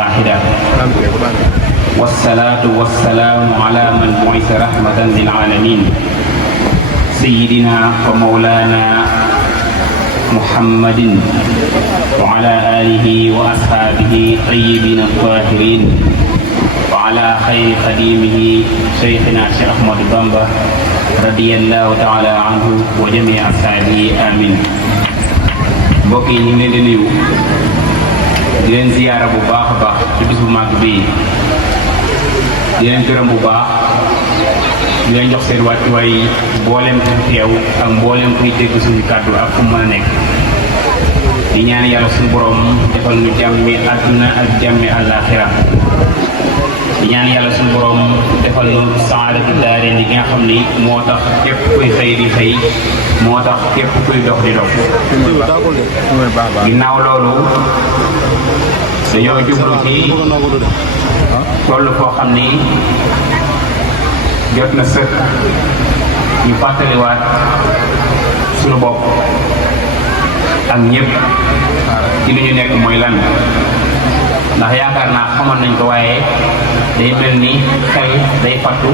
واحدة والصلاة والسلام على من بعث رحمة للعالمين سيدنا ومولانا محمد وعلى آله وأصحابه طيبين الطاهرين وعلى خير خديمه شيخنا الشيخ أحمد بامبا رضي الله تعالى عنه وجميع أصحابه آمين. mbokk yi ñu ngi leen di nuyu di leen ziyaara bu baax a baax ci bis bu mag bii di leen gërëm bu baax di leen jox seen wàccuwaay mbooleem ku teew ak mbooleem kuy dégg suñu kàddu ak fu mu mën a nekk di ñaan yàlla suñu borom defal ñu jàmmi àdduna ak jàmmi àllaaxira di ñaan yàlla suñu borom defal ñu saadatu daare ni nga xam ni moo tax képp kuy xëy di xëy moo tax képp kuy dox di dox. ginnaaw loolu dañoo jublu ci toll foo xam ni jot na sëkk ñu fàttaliwaat suñu bopp ak ñëpp ci li ñu nekk mooy lan ndax yaakaar naa xamoon nañ ko waaye day mel ni xel day fattu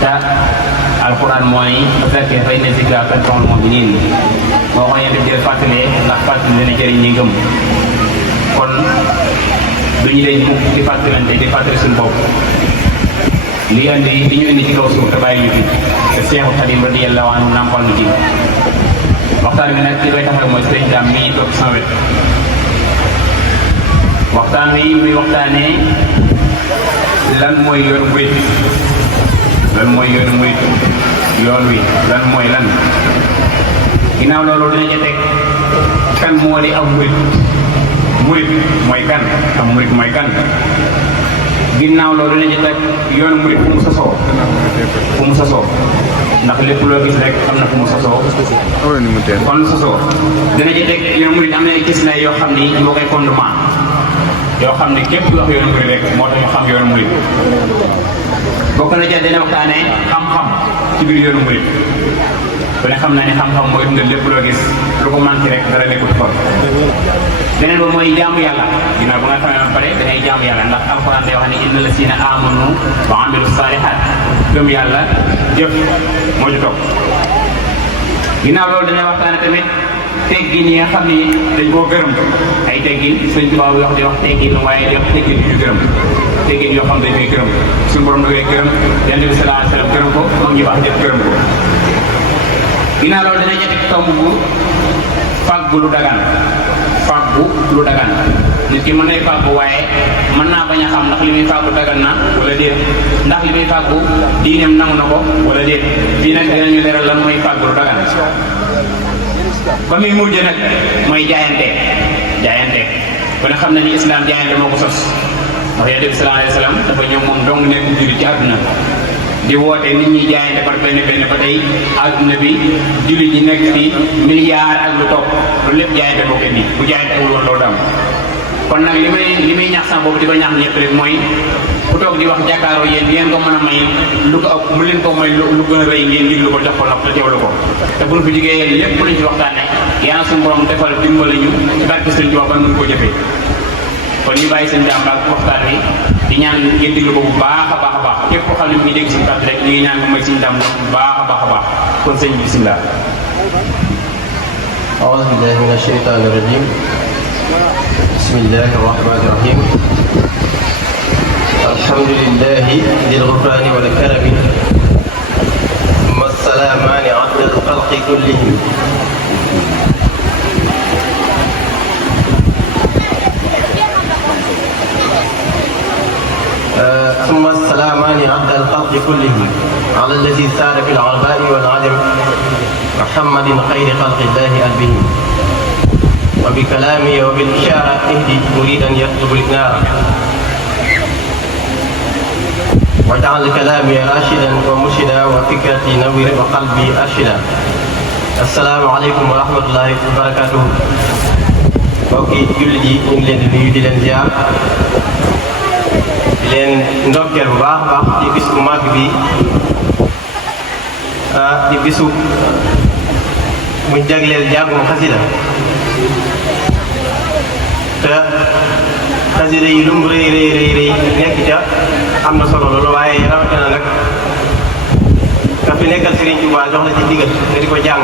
te alquran mooy fekkee fay ne si gaa fekk moom bi niin boo ko yente jël fàttalee ndax fàttali dana jëriñ ñi ngëm kon duñu leen mukk di fàttalante di fàttali suñu bopp li ñu indi ci kaw suuf te bàyyi ñu fi te Seexu Xadim radiyallahu anhu nampal ñu ci waxtaan bi nag li koy taxal mooy sëriñ Dame mii toog sama wet waxtaan wi muy waxtaanee lan mooy yoonu murit lan mooy yoonu murit yoon wi lan mooy lan ginnaaw loolu dina ca teg kan moo di am murit murit mooy kan am murit mooy kan ginnaaw loolu dina ca teg yoonu murit fu mu sosoo ndax lépp loo gis rek am na fu mu sosoo kon sosoo dina ca teg yoonu murit am na gis na yoo xam ni moo koy fondement yoo xam ne képp ku wax yoonu murit rek moo tax ñu xam yoonu murit bokk na ca dina waxtaane xam-xam ci biir yoonu murit ku ne xam na ne xam-xam mooy dundal lépp loo gis lu ko manqué rek dara nekkut fa beneen ba mooy jaamu yàlla ginnaaw ba nga xamee ba pare dangay jaamu yàlla ndax alquran day wax ne inna lasina amanu wa amilu salihat gëm yàlla jëf moo ci topp ginnaaw loolu dana waxtaane tamit teggin yi nga xam ni dañ koo gërëm ay teggin sëñ Tuubaa bi wax di wax teggin waaye di wax teggin yu ñu gërëm teggin yoo xam dañ koy gërëm suñu borom da koy gërëm Yonent bi sallallahu alayhi wa sallam gërëm ko moom ñu wax def gërëm ko ginnaaw loolu dana jëkk tomb bu fàggu lu dagan fàggu lu dagan nit ki mën nay fàggu waaye mën naa bañ a xam ndax li muy fàggu dagan na wala déet ndax li muy fàggu diineem nangu na ko wala déet fii nag dinañu leeral lan mooy fàggu lu dagan ba muy mujj nag mooy jaayante kon xam na ni islam jaayante moo ko sos ndax Yonent bi sallallahu alayhi wa sallam dafa ñëw moom dong nekk jullit ci àdduna di woote nit ñi jaayante par benn ba tey àdduna bi jullit ñi nekk fi milliard ak lu topp loolu lépp jaayante boo ko indi bu jaayante awul woon loolu dam kon nag li may ñaax sama boobu di ko ñaax ñëpp rek mooy ku toog di wax jàkkaaroo yéen ngeen ko mën a may lu ko ëpp mu leen ko may lu gën a rëy ngeen diglu ko jox ko nopp te teewlu ko te bu ñu fi jigéen yéen lépp lañ ci waxtaane yàlla suñu borom defal dimbali ñu ci barke Sëriñ Tuubaa ba mën koo jëfee kon ñu bàyyi seen jàmm ak waxtaan wi di ñaan ngeen diglu ko bu baax a baax a baax képp koo xam ne mu ngi dégg suñu kàddu rek ñu ngi ñaan ko may suñu jàmm bu baax a baax a baax kon sëñ bi bisimilah. أعوذ بالله من الشيطان الرجيم بسم الله الرحمن الرحيم الحمد لله ذي الغفران والكرم ثم السلامان عبد الخلق كلهم ثم السلامان عبد الخلق كلهم على الذي سار في العرباء والعجم محمد خير خلق الله ألبهم وبكلامي وبالإشارة اهدي مريدا يطلب النار واجعل كلامي راشدا ومرشدا وفكرتي نوير وقلبي أرشدا السلام عليكم ورحمة الله وبركاته mbokki jullit yi ñu ngi leen di nuyu di leen ziar di leen ndokkeel bu baax a baax ci bis bu màgg bi di bisu mu jagleel jàngum xasida te xasida yi lu mu rëy rëy nekk ca am na solo loolu waaye rawatina nag ka fi nekkal Serigne Touba jox la ci digal nga di ko jàng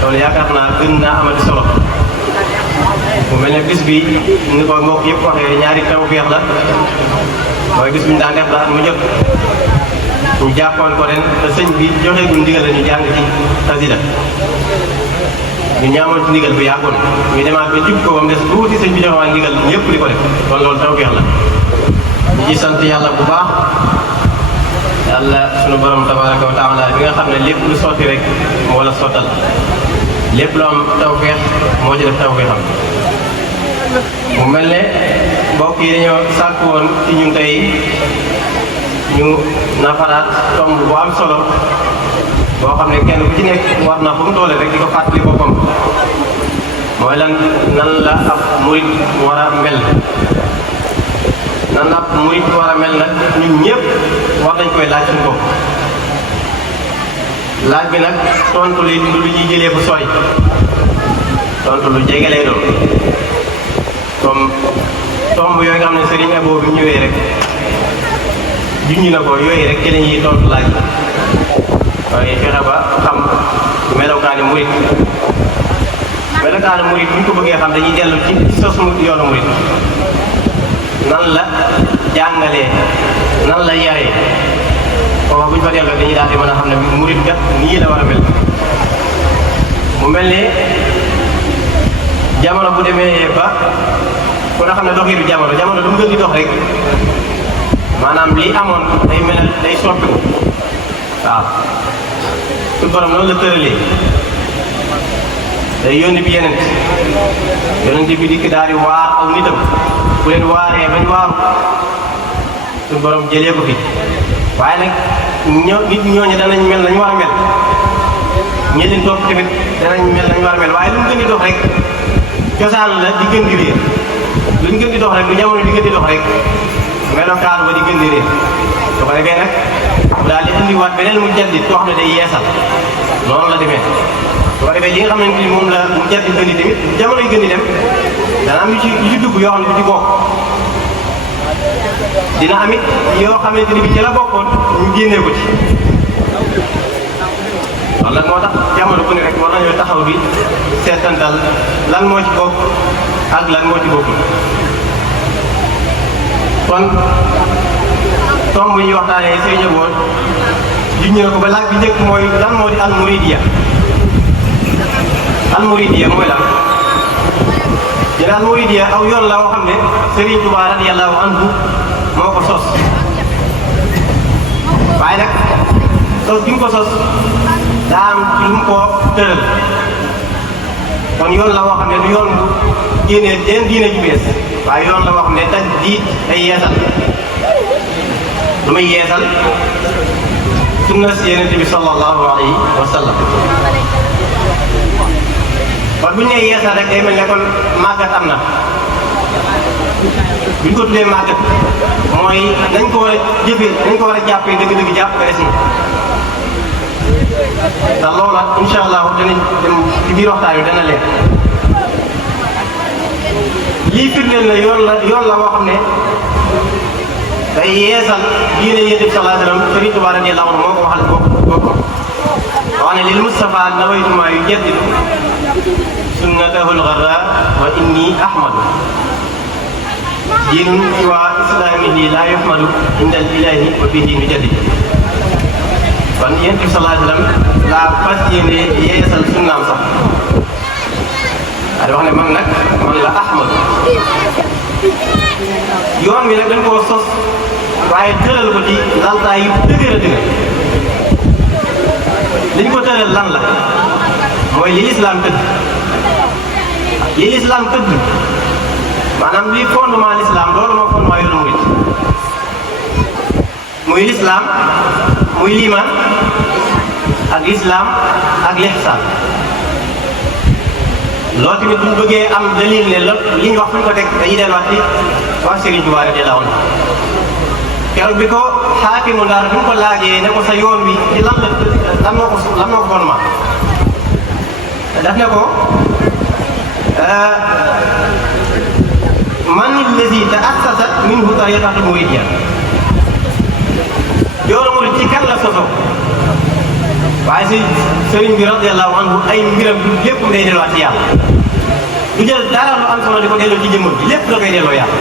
loolu yaakaar naa gën naa amati solo mu mel ne bis bi ni ko mbokk yëpp waxee ñaari tawfeex la mooy bis bi ñu daan def la at mu jot ñu jàppoon ko ren te sëñ bi joxe gu ndigal la ñu jàng ci xasida ñu ñaamoon ci ndigal bu yàggoon ñu demaat ba jub ko ba mu des tuuti sëñ bi joxewaat ndigal ñëpp di ko def kon loolu tawfeex la ñu ci sant yàlla bu baax yàlla sunu borom tabaraka wa taala bi nga xam ne lépp lu sotti rek moo la sottal lépp lu am tawfeex moo ci def tawfeexam mu mel ne mbokk yi dañoo sàkk woon ci ñun tey ñu nafaraat tomb bu am solo boo xam ne kenn ku ci nekk war na fu mu toole rek di ko fàttali boppam mooy lan nan la ab murit war a mel nan la ab murit war a mel nag ñun ñëpp war nañ koy laaj suñu bopp laaj bi nag tontu li lu ñuy jëlee fu sori tontu lu jege lay doon comme tomb yooyu nga xam ne Serigne Abo bi ñëwee rek junñi na ko yooyu rek ci la ñuy tontu laaj waaye fexe ba xam melokaani murit melokaani murit bu ñu ko bëggee xam dañuy dellu ci sos yoonu murit nan la jàngalee nan la yaree foofa bu ñu fa delloo dañuy daal di mën a xam ne murit kat nii la war a mel mu mel ne jamono bu demee ba ku nga xam ne doxiiru jamono lu mu gën di dox rek maanaam li amoon day mel day soppiku waaw su borom noonu la tëralee day yónni bi yonent bi dikk daal di waar aw nitam bu leen waaree bañ waaru su borom jëlee ko fi waaye nag nit ñooñu danañ mel nañu war a mel ñi leen topp tamit danañ mel nañu war a mel waaye lu mu gën di dox rek cosaan la di gën di réer lu ñu gën di dox rek lu jamono di gën di dox rek melokaan ba di gën di réer su ko defee nag daal di indiwaat beneen mu jaddit koo xam ne day yeesal noonu la demee su ko defee li nga xamante ni moom la mu jaddit gën di tamit jamono yi gën di dem dana am yu ci dugg yoo xam ne du ci bokk dina amit yoo xamante ni bi ci la bokkoon ñu génnee ko ci loolu nag moo tax jamono bu ne rek war nañoo taxaw bi seetantal lan moo ci bokk ak lan moo ci bokkul kon tomb bu ñuy waxtaanee Serigne Abo juñu na ko ba laaj bi njëkk mooy lan moo di almuridiya mooy lan ñu ne almuridiya aw yoon la woo xam ne Serigne Touba radiyallahu anhu moo ko sos waaye nag sos bi mu ko sos daa am ci lu mu ko tëral kon yoon la woo xam ne du yoon bu génnee den diine ju bees waaye yoon la woo xam ne taj diit ay yeesal lu muy yeesal sunna si Yonent bi sallallahu alayhi wa sallam kon bu ñu nee yeesal rek day mel ne kon màggat am na bu ñu ko tuddee màggat mooy dañ ko war a jëfee dañ ko war a jàppee dëgg-dëgg jàpp ko des na ndax loola incha allah danañ dem ci biir waxtaan wi dana leer lii firndeel na yoon la boo xam ne day yeesal diine Yonent bi sallallahu alayhi wa sallam Sëriñ Tuubaa radiyallahu anhu moo ko waxal boppam wax ne lil Mustafa nawaytu maa yujaddidu sunnatahu al-gharra wa inni ahmadu diinun siwa islamihi la yuhmadu inda al-ilahi wa bihi nujaddid kon Yonent bi sallallahu alayhi wa sallam laa fas yéene yeesal sunnaam sax wax ne man la ahmadu yoon wi nag dañ koo sos waaye tëral ko ci laltaay yu dëgër a dëgër li ñu ko tëral lan la mooy li lislaam tëdd maanaam li fondement l'islam loolu moo fondement yoonu murit muy l'islam muy liimaan ak islam ak lihsaan loolu tamit bu ñu bëggee am dalil ne li ñu wax fu ñu ko teg dañuy delluwaat ci wax Serigne Touba radiyallahu anhu keroog bi ko xaakimu Ndar bi ñu ko laajee ne ko sa yoon wi ci lan moo ko fondement daf ne ko man allazi ta'assasa minhu tariqatu muridiyya yoonu murid ci kan la soso waaye si sëriñ bi radiyallahu anhu ay mbiram lépp day delluwaat ci yàlla du jël dara lu am solo di ko delloo ci jëmmam bi lépp la koy delloo yàlla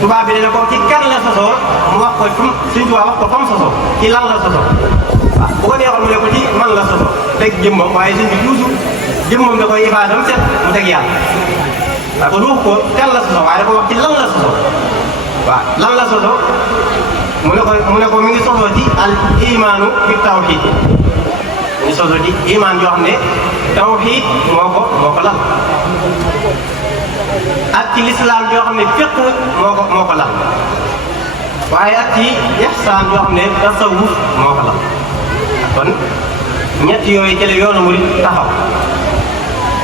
tubaab bi dana ko ci kan la sosoo mu wax ko fu Sëriñ Tuubaa wax ko fa mu sosoo ci lan la sosoo waaw bu ko neexoon mu ne ko ci man la sosoo teg jëmmam waaye sëriñ bi toujours jëmmam da koy ibaadam set mu teg yàlla waaw kon wax ko kan la sosoo waaye da ko wax ci lan la sosoo waaw lan la sosoo mu ne ko mi ngi sosoo ci al imaanu bi tawxiid mi ngi sosoo ci imaan yoo xam ne tawxiid moo ko lal ak ci lislaam yoo xam ne fiq moo ko lal waaye ak ci ihsaan yoo xam ne tasawuf moo ko lal kon ñett yooyu ci la yoonu murid taxaw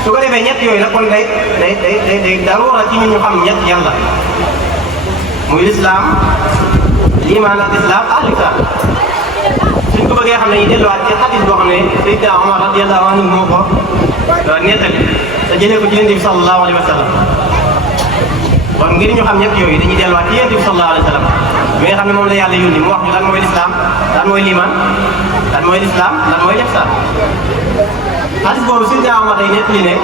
su ko defee ñett yooyu nag kon day daruura ci ñun ñu xam ñett yàlla muy lislaam liimaan ak lislaam ak ihsaan suñ ko bëggee xam ne ñu delluwaat ci xadis boo xam ne Seydina Omar radiyallahu anhu moo ko nettali te jëlee ko ci Yonent bi sallallahu alayhi wa sallam kon ngir ñu xam ñett yooyu dañuy delluwaat ci Yonent bi sallallahu alayhi wa sallam mi nga xam ne moom la yàlla yónni mu wax ñu lan mooy lislaam lan mooy liimaan lan mooy lislaam lan mooy ihsaan xadis boobu Seydina Omar day nettali ne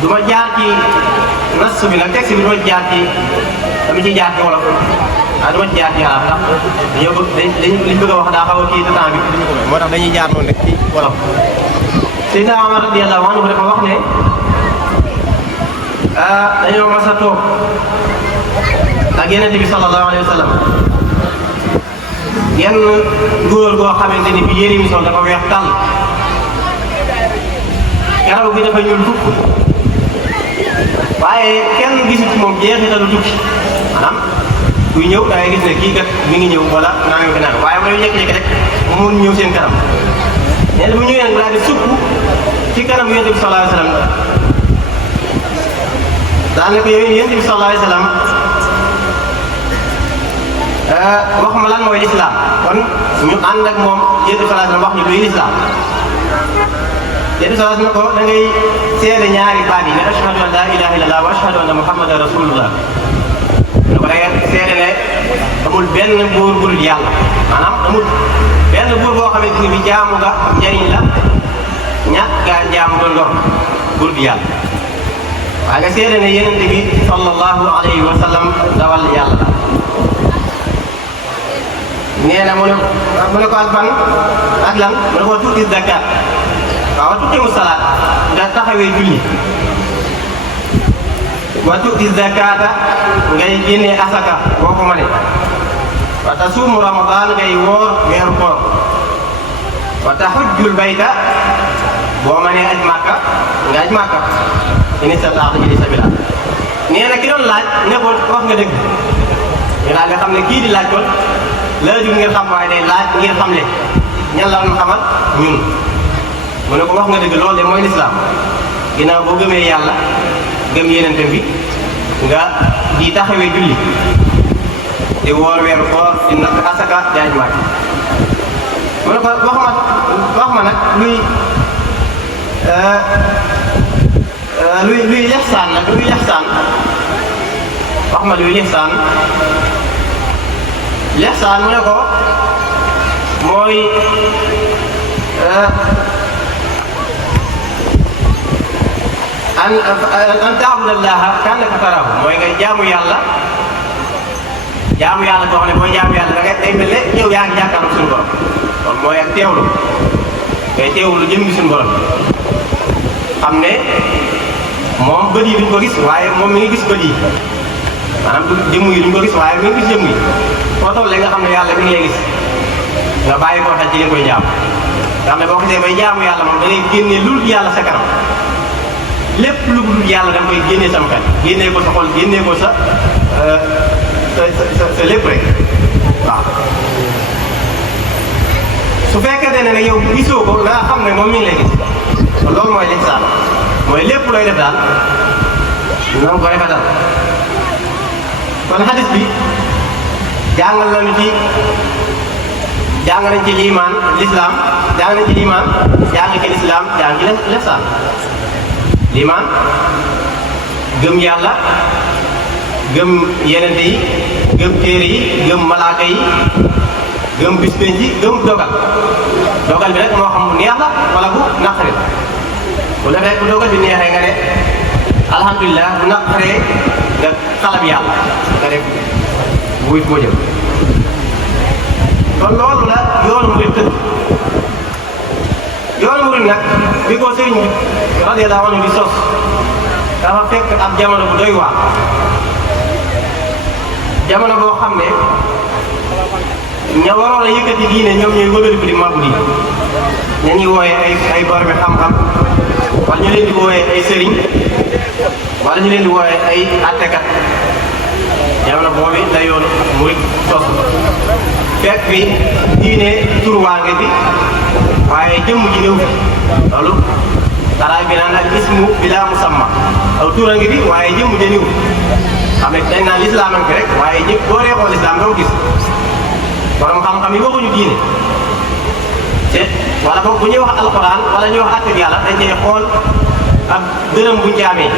du ma jaar ci nas bi nag texte bi du ma jaar ci dama ciy jaar ci wolof waaw du ma ci jaar ci arab ndax dañoo bëgg liñ bëgg a wax daa xaw a kii te temps bi duñu ko may moo tax dañuy jaar noonu rek ci wolof Seydina Omar radiyallahu anhu dafa wax ne dañoo mas a toog ak Yonent bi sallallahu alayhi wa sallam yenn góor goo xamante ni bi yére mi sol dafa weex tàll karaw gi dafa ñuul fukk waaye kenn gisu ci moom jeexitalu tukki maanaam kuy ñëw da ngay gis ne kii kat mi ngi ñëw wala naa ngi ko naan waaye bu dee jékki-jékki rek mu mun ñëw seen kanam nee na bu ñëwee nag daal di sukk ci kanam Yonent bi sallallahu alayhi wa sallam daal ne ko yow Yonent bi sallallahu alayhi wa sallam wax ma lan mooy lislaam kon ñu ànd ak moom Yonent bi sallallahu alayhi wa sallam wax ñu luy lislaam Yonent bi sallallahu alayhi wa sallam ko da ngay seede ñaari baat yi ne ashhadu an laa ilaaha illallah wa ashhadu anna muhammadan rasulullah lu ko da ngay seede ne amul benn buur bu dul yàlla maanaam amul benn buur boo xamante ni bi jaamu nga njëriñ la ñàkk gaa jaamu nga lor buur bi yàlla waaye nga seede ne Yonent bi sallallahu alayhi wa sallam dawal yàlla la nee na mu ne ko ak ban ak lan mu ne ko tuuti zakat waaw wa tuqimu salaat nga taxawee julli wa tuuti zakata ngay génnee asaka boo ko mënee wa tasuumu ramadan ngay woor weeru koor wa tahujjul bayta boo mënee aj màkka nga aj màkka in istataata ilayhi sabiila nee na ki doon laaj ne ko wax nga dëgg ñu daal nga xam ne kii di laaj kon laajul ngir xam waaye day laaj ngir xamle ñan la ñu xamal ñun mu ne ko wax nga dëgg loolu de mooy lislaam ginnaaw boo gëmee yàlla gëm Yonent bi nga di taxawee julli di woor weeru koor di natt asaka di aj màkka mu ne ko wax ma nag luy lixsaan nag luy lixsaan wax ma luy lixsaan lixsaan mu ne ko mooy an taabudallaha kaannaka taraahu mooy ngay jaamu yàlla boo xam ne booy jaamu yàlla da ngay day mel ne yow yaa ngi jàkkaarloo suñu borom kon mooy ak teewlu ngay teewlu jëmmi suñu borom xam ne moom bët yi duñ ko gis waaye moom mi ngi gis bët yi maanaam jëmm yi duñ ko gis waaye mi ngi gis jëmm yi foo tollee nga xam ne yàlla mi ngi lay gis nga bàyyi ko xel ci li koy jaam nga xam ne boo xasee bay jaamu yàlla moom da ngay génnee lu dul yàlla sa kanam lépp lu dul yàlla da nga koy génnee sama xel génnee ko sa xol génnee ko sa lépp rek waaw su fekkee ne yow gisoo ko nga xam ne moom mi ngi lay gis loolu mooy lixsaan mooy lépp looy def daal na nga ko rafetal kon xadis bi jàngal nañu ci jàng nañ ci liimaan lislaam jàng nañ ci liimaan jàng ci lislaam jàng ci lixsaan liimaan gëm yàlla gëm yenente yi gëm téere yi gëm malaaka yi gëm bis penc yi gëm dogal bi rek moo xam bu neex la wala bu naqari bu defee bu dogal bi neexee nga ne alhamdulilah bu naqaree nga xalab yàlla nga def wuyut moo jëm kon loolu la yoonu murid tëdd yoonu murid nag bi ko sëriñ bi radiyallahu anhu di sos dafa fekk ab jamono bu doy waar jamono boo xam ne ña waroon a yëkkati diine ñoom ñooy wëgaliku di màggu diine ña ñuy wooyee ay boromi xam-xam wala ñu leen di wooyee ay sëriñ wala ñu leen di wooyee ay attekat jamono boobu la yoonu murid sos fekk fi diine turwaange bi waaye jëmm ji néew fi loolu xalaat bi naan ak ismu bila musamma aw tura ngi fi waaye jëmm ja néew xam ne dañ naan lislaam a ngi fi rek waaye ñëpp boo dee xool lislaam doo gis borom xam-xam yi waxuñu diine te wala boog bu ñuy wax alquran wala ñuy wax àtte yàlla dañ cee xool ak dërëm buñ ci amee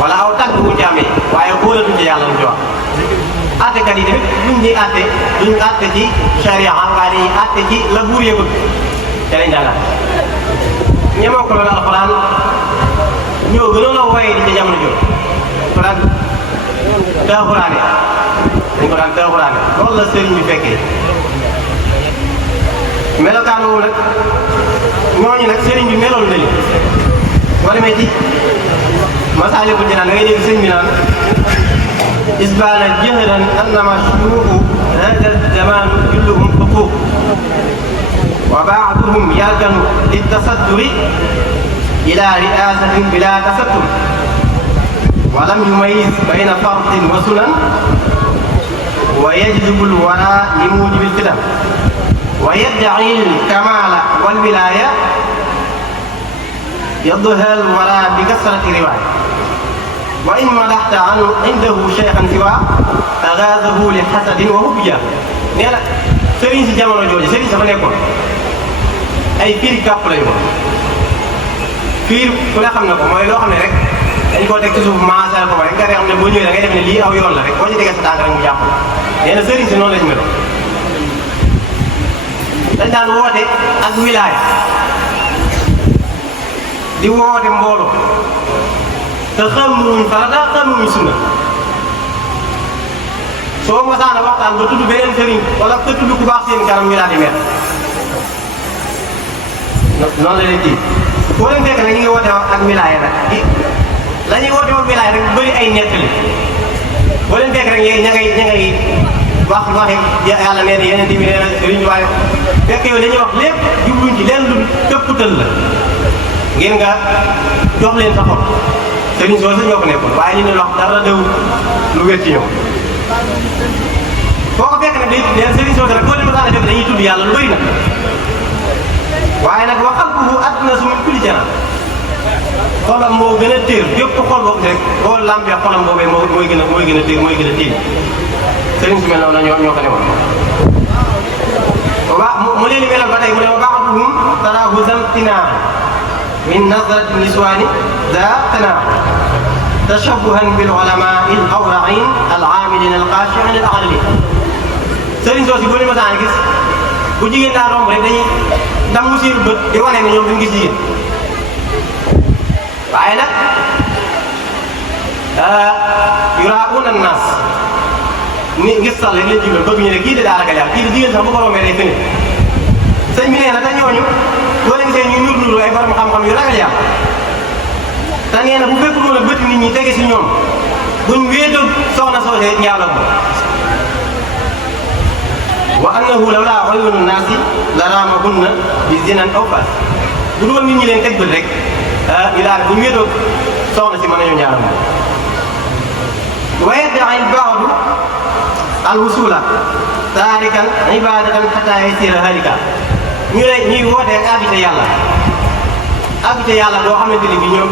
wala aw tagg buñ ci amee waaye xoolatuñ ci yàlla luñ ci wax àttekat yi tamit buñ ñuy àtte duñ àtte ci charia waaye dañuy àtte ci la buur yëgut te lañ jàngal ñemoo ko loolu alquran ñoo gënoon a wooyee di ca jamono jooju ko daan taaxuraane dañ ko daan taaxuraane loolu la sëriñ bi fekkee melokaan woowu nag ñooñu nag sëriñ bi meloon na li boo demee ci Masaalikul Jinaan da ngay dégg sëriñ bi naan isbaana jahran annama shuyuuxu hada zamaanu julluhum xuquuq wa baaduhum yarkanu litasadduri ila riasatin bila tasattur wa lam yumayyiz bayna fardin wa sunan wa yajzibu lwara li muujibi lfitan wa yaddaci lkamala walwilaya yadduha lwara bi kasrati riwaaya wa in madaxta anhu indahu cheikhan siwa agaadahu li xasadin wa hubja nee na sëriñ si jamono jooju sëriñ dafa nekkoon ay fiir kàpp lañu ko fiir ku ne xam na ko mooy loo xam ne rek dañ koo teg ci suuf maasal ko rek nga xam ne boo ñëwee da ngay def ne lii aw yoon la rek boo ci tegee sa tànk rek mu jàpp nee na sëriñ si noonu lañu mel dañ daan woote ak wilaaya di woote mbooloo te xamuñ farata xamuñ sunna soo masaana waxtaan ba tudd beneen sëriñ wala ka tudd ku baax seen kanam ñu daal di mer noonu la leen di boo leen fekk nag ñu ngi woote ak wilaaya nag la ñuy woote woon wilaaya rek bëri ay nettali boo leen fekk rek ña ngay wax waxi yàlla nee na yeneen bi nee na sëriñ waaye fekk yow dañuy wax lépp jubluñ ci leen lu këpputal la ngeen nga jox leen sa xol sëriñ soosu ñoo ko nekkoon waaye li ñu wax dara dëw lu wér ci ñoom foo ko fekk nag day neen sëriñ soosu rek boo leen ko daan def dañuy tudd yàlla lu bëri nag waaye nag waxal ko àdduna su ma kulli jana xolam moo gën a téer bépp xol boobu rek boo lambee xolam boobee mooy gën a téer mooy gën a téer sëriñ si mel noonu ñoo ko newoon mu leen di melal ba tey mu ne wa ba'duhum taraahu zamtinaa min nazrati niswaani daa tanaa tashabbuhan bil ulamaa al awrain al aamilin al xaashiin al aqlin sëriñ soosi boo leen ma saan gis bu jigéen daa romb rek dañuy damm seen bët di wane ne ñoom duñ gis jigéen waaye nag yuraa'uuna an-naas ni ngis sal rek lañ jublu bëgg ñu ne kii de daa ragal yàlla kii de jigéen sax bu ko rombee day fene sëñ bi nee na te ñooñu boo leen gisee ñu nuru ay borom xam-xam yu ragal yàlla te nee na bu fekkul woon bëti nit ñi tege si ñoom buñ wéetoon soxna soosee ñaaw ak wa annahu lawlaa uyuunu naasi la raamahunna bi zinan aw faas bu doon nit ñi leen teg bët rek ñu daal bu ñu wéetoon soxna si mën nañu ñaaw ak wa yadda'i al-ba'du al-wusula taarikan ibadatan hatta yasira halika ñu ne ñuy wootee ak àgg ca yàlla boo xamante ni bi ñoom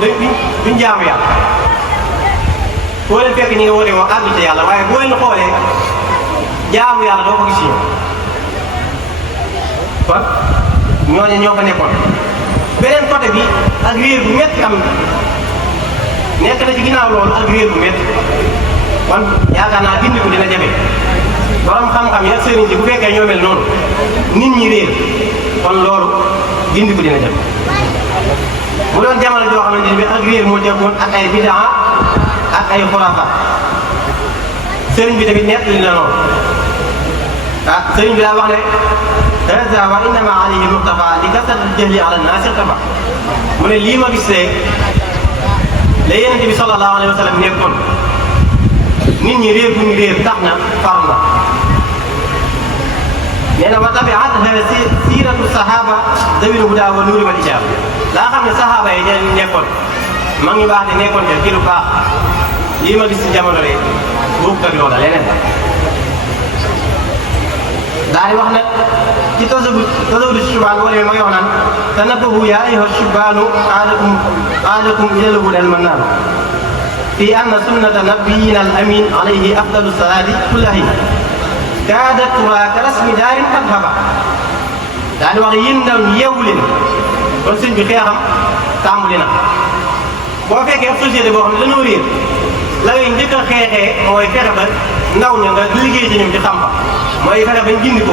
duñ jaamu yàlla boo leen fekk ñi nga woote woo àgg ca yàlla waaye boo leen xoolee jaamu yàlla doo ko gis ñoom kon ñooñu ñoo ko nekkoon beneen côté bi ak réer bu metti am nekk na ci ginnaaw loolu ak réer bu métti kon yaakaar naa gindi ko dina jafe borom xam-xam yi ak sëriñ si bu fekkee ñoo mel noonu nit ñi réer kon loolu gindi ko dina jafe bu doon jamono joo xamante ni bi ak réer moo jàppoon ak ay bidaa ak ay xurafa sëriñ bi tamit nett li la noonu sëriñ bi daa wax ne hada wa innama alayhi muxtafa li kasrat jahli ala naasi irtafa mu ne lii ma gis la Yonent bi sallallahu alayhi wa sallam nekkoon nit ñi réer bu ñu réer tax na far na nee na wa tabiatha siiratu sahaba dawil huda wa nuuri wal ijaaba laa xam ne sahaaba yi dañ nekkoon mag ñu baax ne nekkoon te ci lu baax lii ma gis ci jamono rek boobu ak loola leneen daal di wax nag ci tasawudu shubaan wala ma ngi wax naan tanabbahu yaa ayyuha shubaanu aalakum ilal huda al mannaan fi anna sunnata nabiyina al amin alayhi afdalu salaati kullahi kaadat turaa ka rasmi daarin qad haba daal di wax yéen ndaw ñi yeewu leen kon sëñ bi xeexam tàmbali na boo fekkee ab société boo xam ne dañoo réer la ngay njëkk a xeexee mooy fexe ba ndaw ña nga liggéey ci ñoom ci xam-xam mooy fexe bañ gindi ko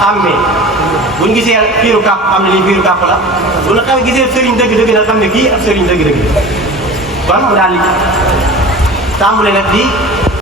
xàmmee buñ gisee fiiru kàpp xam ne lii fiiru kàpp la bu ñu gisee sëriñ dëgg-dëgg nag xam ne kii ab sëriñ dëgg-dëgg kon mu daal di tàmbali nag di